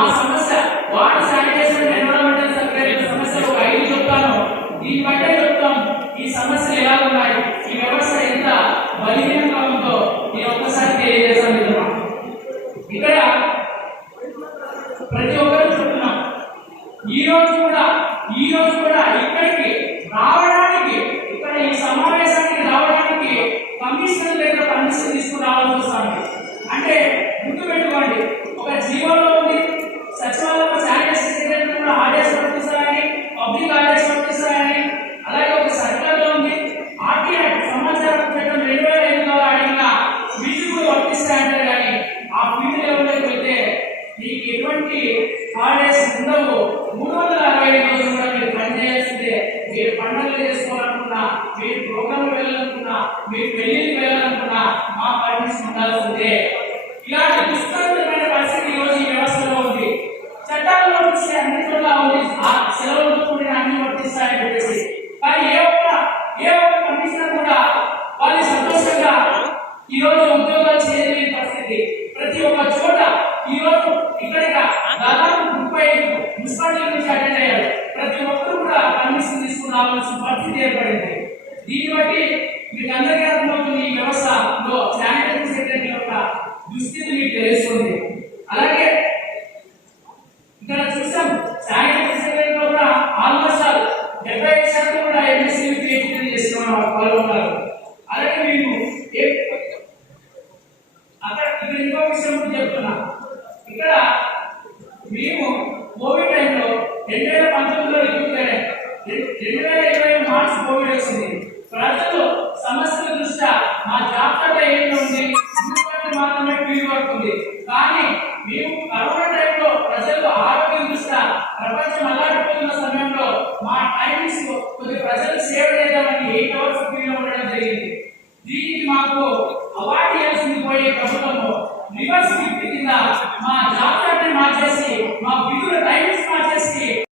ఆ సమస్య water sanitation environmental secretary సమస్యలు ఒక ఐదు చెప్తాను. దీన్ని బట్టే చెప్తాం ఈ సమస్యలు ఎలా ఉన్నాయి ఈ వ్యవస్థ ఎంత బలహీనంగా ఉందో నేను ఒక్కసారి తెలియజేస్తాను ఇక్కడ ప్రతి ఒక్కరు చెప్తున్నాం. ఈ రోజు కూడా ఈ రోజు కూడా ఇక్కడికి రావడానికి ఇక్కడ ఈ సమావేశానికి రావడానికి కమిషన్ లేదా పర్మిషన్ తీసుకుని రావాల్సి వస్తుంది. అంటే గుర్తు పెట్టుకోండి మీకు ఎటువంటి హాలిడేస్ ఉండవు మూడు వందల అరవై ఐదు రోజులు కూడా మీరు పని మీరు పండుగలు చేసుకోవాలనుకున్నా మీరు ప్రోగ్రాంలు వెళ్ళాలనుకున్నా మీరు పెళ్ళికి వెళ్ళాలనుకున్నా మా పర్మిషన్ ఉండాల్సిందే. ఇలాంటి విస్తృతమైన పరిస్థితి ఈ రోజు ఈ వ్యవస్థలో ఉంది. చట్టాల్లో చూస్తే అన్ని చోట్ల ఉంది. ఆ సెలవులతో కూడిన అన్ని వర్తిస్తాయని చెప్పేసి. కానీ ఏ ఒక్క ఏ ఒక్క కమిషనర్ కూడా వాళ్ళు సంతోషంగా ఈరోజు రోజు ఉద్యోగాలు చేయలేని పరిస్థితి ప్రతి ఒక్క చోట ఈ రోజు ఇక్కడ దాదాపు ముప్పై ఐదు మున్సిపాలిటీ నుంచి అటెండ్ అయ్యారు ప్రతి ఒక్కరు కూడా పర్మిషన్ తీసుకుని రావాల్సిన పరిస్థితి ఏర్పడింది దీన్ని బట్టి మీకు అందరికీ అర్థమవుతుంది ఈ వ్యవస్థలో శానిటరీ సెక్రటరీ యొక్క దుస్థితి మీకు తెలుస్తుంది. అలాగే ఇక్కడ చూసాం శానిటరీ సెక్రటరీలో కూడా ఆల్మోస్ట్ డెబ్బై ఐదు శాతం కూడా ఎంఎస్సీ పిహెచ్డీ చేసిన వాళ్ళు అలాగే మేము అక్కడ ఇక్కడ ఇంకో విషయం చెప్తున్నా. ఇక్కడ మార్క్స్ ఇరవై కోవిడ్ వచ్చింది ప్రజలు సమస్యల దృష్ట్యా మా జాగ్రత్త ఏం ఉంది మాత్రమే ఫీల్ పడుతుంది కానీ మేము కరోనా టైంలో ప్రజలు ఆరోగ్యం దృష్ట్యా ప్రపంచం అల్లాడిపోతున్న సమయంలో మా టైమింగ్స్ కొద్ది ప్రజలు సేవ్ చేద్దామని ఎయిట్ అవర్స్ ఫీల్ ఉండడం జరిగింది. దీనికి మాకు అవార్డు చేయాల్సింది పోయే ప్రభుత్వము. రివర్స్ గిఫ్ట్ కింద మా జాబితాని మార్చేసి మా